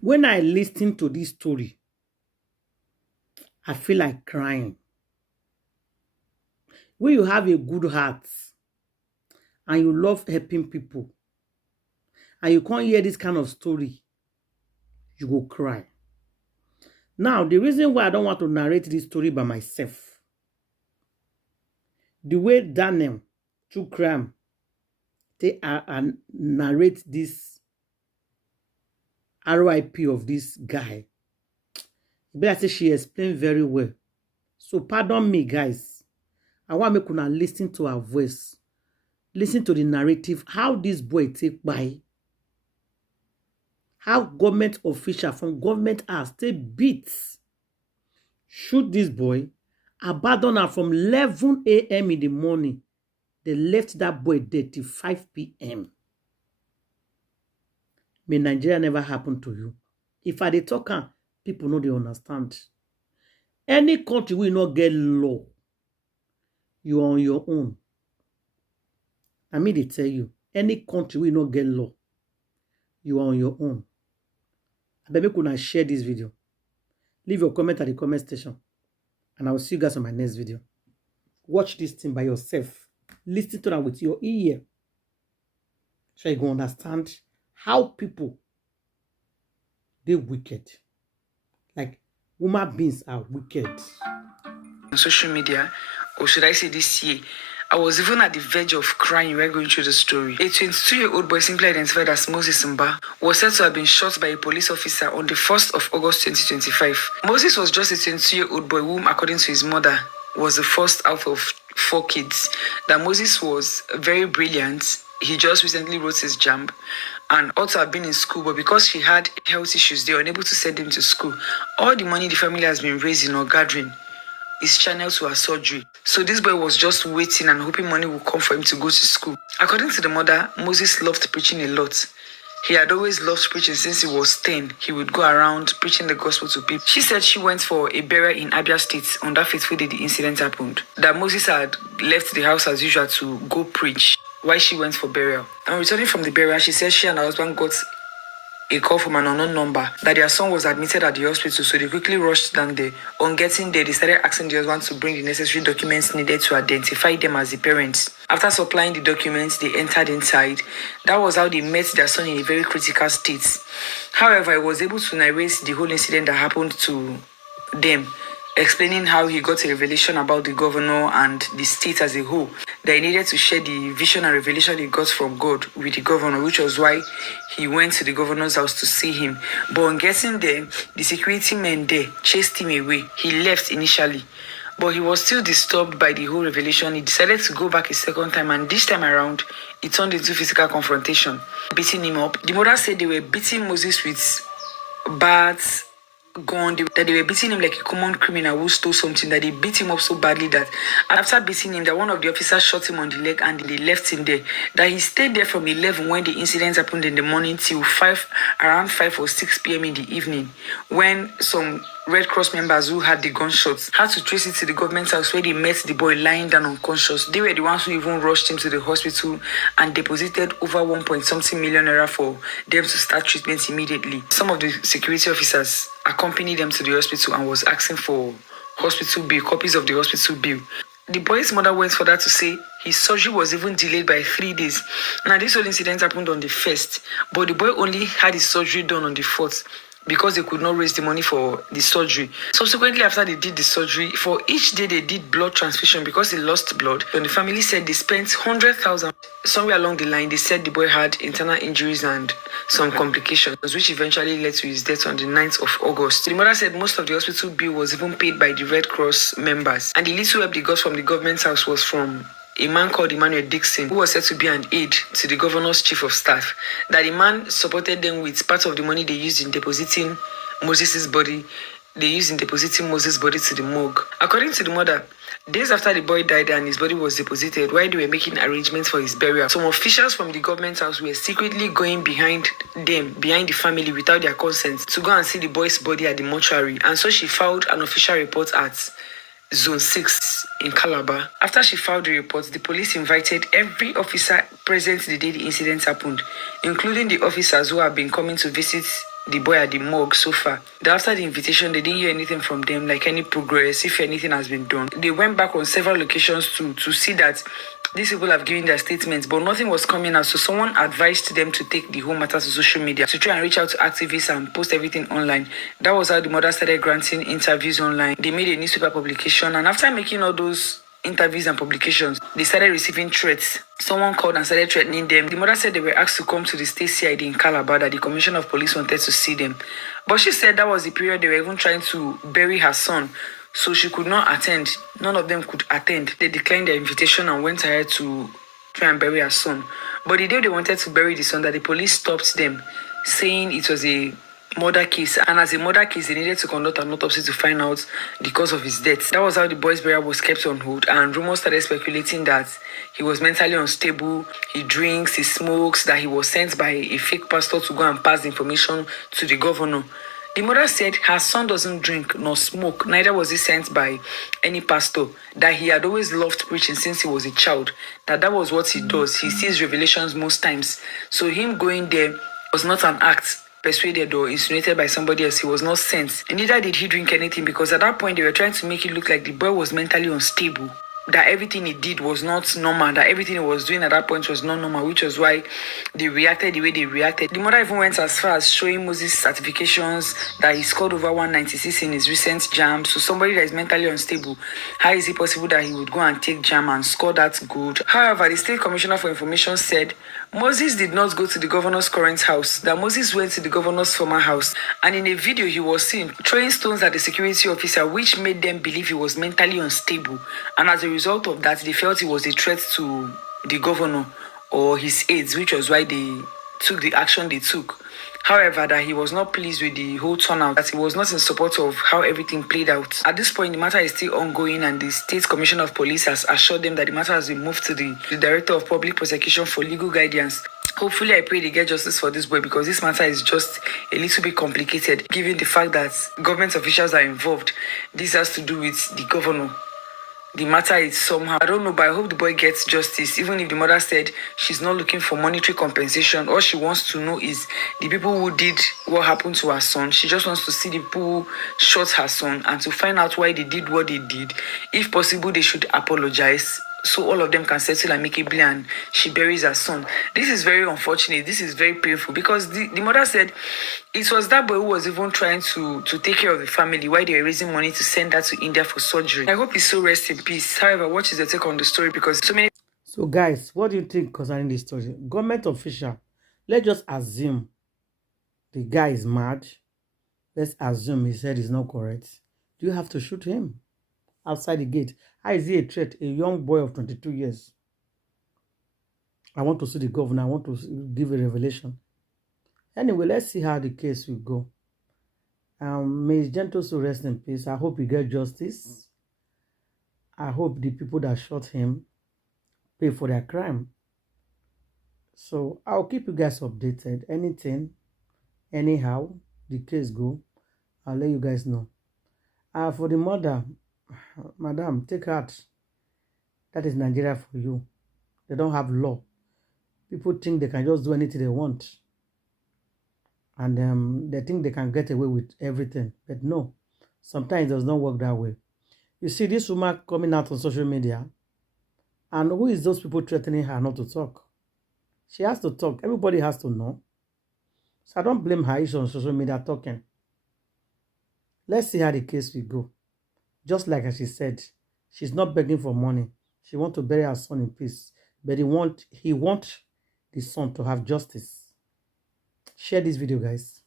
When I listen to this story, I feel like crying. When you have a good heart and you love helping people, and you can't hear this kind of story, you go cry. Now, the reason why I don't want to narrate this story by myself, the way Daniel, true crime, they narrate this RIP of this guy. But I say she explained very well. So pardon me, guys. I want me to listen to her voice. Listen to the narrative. How this boy take by. How government official from government house take beats. Shoot this boy. Abandon her from 11 a.m. in the morning. They left that boy dead till 5 p.m. May Nigeria never happen to you. If I dey talk, people know they understand. Any country will not get law. You are on your own. I mean, they tell you, any country will not get law. You are on your own. I bet me could share this video. Leave your comment at the comment section. And I will see you guys on my next video. Watch this thing by yourself. Listen to that with your ear. So you can understand how people, they're wicked. Like, human beings are wicked. On social media, or should I say this year, I was even at the verge of crying while going through the story. A 22-year-old boy simply identified as Moses Mba was said to have been shot by a police officer on the 1st of August 2025. Moses was just a 22-year-old boy whom, according to his mother, was the first out of 4 kids. That Moses was very brilliant. He just recently wrote his JAMB and ought to have been in school, but because he had health issues, they were unable to send him to school. All the money the family has been raising or gathering is channeled to her surgery. So this boy was just waiting and hoping money would come for him to go to school. According to the mother, Moses loved preaching a lot. He had always loved preaching since he was 10. He would go around preaching the gospel to people. She said she went for a burial in Abia State on that fateful day the incident happened. That Moses had left the house as usual to go preach while she went for burial. And returning from the burial, she said she and her husband got a call from an unknown number that their son was admitted at the hospital, so they quickly rushed down there. On getting there, they started asking the husband to bring the necessary documents needed to identify them as the parents. After supplying the documents, they entered inside. That was how they met their son in a very critical state. However, I was able to narrate the whole incident that happened to them, explaining how he got a revelation about the governor and the state as a whole, that he needed to share the vision and revelation he got from God with the governor, which was why he went to the governor's house to see him. But on getting there, the security men there chased him away. He left initially, but he was still disturbed by the whole revelation. He decided to go back a second time, and this time around, it turned into physical confrontation, beating him up. The mother said they were beating Moses with bats, gun, that they were beating him like a common criminal who stole something, that they beat him up so badly that after beating him, that one of the officers shot him on the leg and they left him there. That he stayed there from 11 when the incident happened in the morning till around 5 or 6 p.m. in the evening, when some Red Cross members who had the gunshots had to trace it to the government house where they met the boy lying down unconscious. They were the ones who even rushed him to the hospital and deposited over 1.something million naira for them to start treatment immediately. Some of the security officers accompanied them to the hospital and was asking for hospital bill, copies of the hospital bill. The boy's mother went further to say his surgery was even delayed by 3 days. Now, this whole incident happened on the 1st, but the boy only had his surgery done on the 4th because they could not raise the money for the surgery. Subsequently, after they did the surgery, for each day they did blood transfusion because he lost blood. And the family said they spent 100,000. Somewhere along the line, they said the boy had internal injuries and some complications, which eventually led to his death on the 9th of August. The mother said most of the hospital bill was even paid by the Red Cross members. And the little help they got from the government house was from a man called Emmanuel Dixon, who was said to be an aide to the governor's chief of staff. That the man supported them with part of the money they used in depositing Moses' body. They used in depositing Moses' body to the morgue. According to the mother, days after the boy died and his body was deposited, while they were making arrangements for his burial, some officials from the government house were secretly going behind the family without their consent, to go and see the boy's body at the mortuary. And so she filed an official report at Zone 6 in Calabar. After she filed the report, the police invited every officer present the day the incident happened, including the officers who have been coming to visit the boy at the morgue so far. After the invitation, they didn't hear anything from them, like any progress, if anything has been done. They went back on several locations to see that these people have given their statements, but nothing was coming out. So someone advised them to take the whole matter to social media to try and reach out to activists and post everything online. That was how the mother started granting interviews online. They made a newspaper publication, and after making all those interviews and publications, they started receiving threats. Someone called and started threatening them. The mother said they were asked to come to the state CID in Calabar, that the commissioner of police wanted to see them. But she said that was the period they were even trying to bury her son, so she could not attend. None of them could attend. They declined their invitation and went ahead to try and bury her son. But the day they wanted to bury the son, that the police stopped them, saying it was a murder case, and as a murder case, they needed to conduct an autopsy to find out the cause of his death. That was how the boy's burial was kept on hold, and rumors started speculating that he was mentally unstable, he drinks, he smokes, that he was sent by a fake pastor to go and pass the information to the governor. The mother said her son doesn't drink nor smoke, neither was he sent by any pastor, that he had always loved preaching since he was a child, that was what he does. He sees revelations most times. So him going there was not an act persuaded or insinuated by somebody else. He was not sent. And neither did he drink anything, because at that point they were trying to make it look like the boy was mentally unstable, that everything he did was not normal, that everything he was doing at that point was not normal, which was why they reacted the way they reacted. The mother even went as far as showing Moses certifications that he scored over 196 in his recent jam. So somebody that is mentally unstable, how is it possible that he would go and take jam and score that good? However, the State Commissioner for Information said Moses did not go to the governor's current house, that Moses went to the governor's former house, and in a video he was seen throwing stones at the security officer, which made them believe he was mentally unstable, and as a result of that, they felt he was a threat to the governor or his aides, which was why they took the action they took. However, that he was not pleased with the whole turnout, that he was not in support of how everything played out. At this point, the matter is still ongoing, and the State Commissioner of Police has assured them that the matter has been moved to the Director of Public Prosecution for legal guidance. Hopefully, I pray they get justice for this boy, because this matter is just a little bit complicated, given the fact that government officials are involved. This has to do with the governor. The matter is somehow, I don't know, but I hope the boy gets justice. Even if the mother said she's not looking for monetary compensation, all she wants to know is the people who did what happened to her son. She just wants to see the people who shot her son and to find out why they did what they did. If possible, they should apologize, so all of them can settle amicably and she buries her son. This is very unfortunate. This is very painful, because the mother said it was that boy who was even trying to take care of the family while they were raising money to send her to India for surgery. I hope he so rest in peace. However, what is the take on the story? Because so many... So guys, what do you think concerning this story? Government official, let's just assume the guy is mad. Let's assume he said he's not correct. Do you have to shoot him outside the gate? How is he a threat? A young boy of 22 years. I want to see the governor. I want to give a revelation. Anyway, let's see how the case will go. May his gentle soul rest in peace. I hope he gets justice. I hope the people that shot him pay for their crime. So I'll keep you guys updated. Anything, anyhow, the case go, I'll let you guys know. For the mother, madam, take heart. That is Nigeria for you. They don't have law. People think they can just do anything they want. And they think they can get away with everything. But no, sometimes it does not work that way. You see this woman coming out on social media, and who is those people threatening her not to talk? She has to talk. Everybody has to know. So I don't blame her. She's on social media talking. Let's see how the case will go. Just like as she said, she's not begging for money. She wants to bury her son in peace. But he wants the son to have justice. Share this video, guys.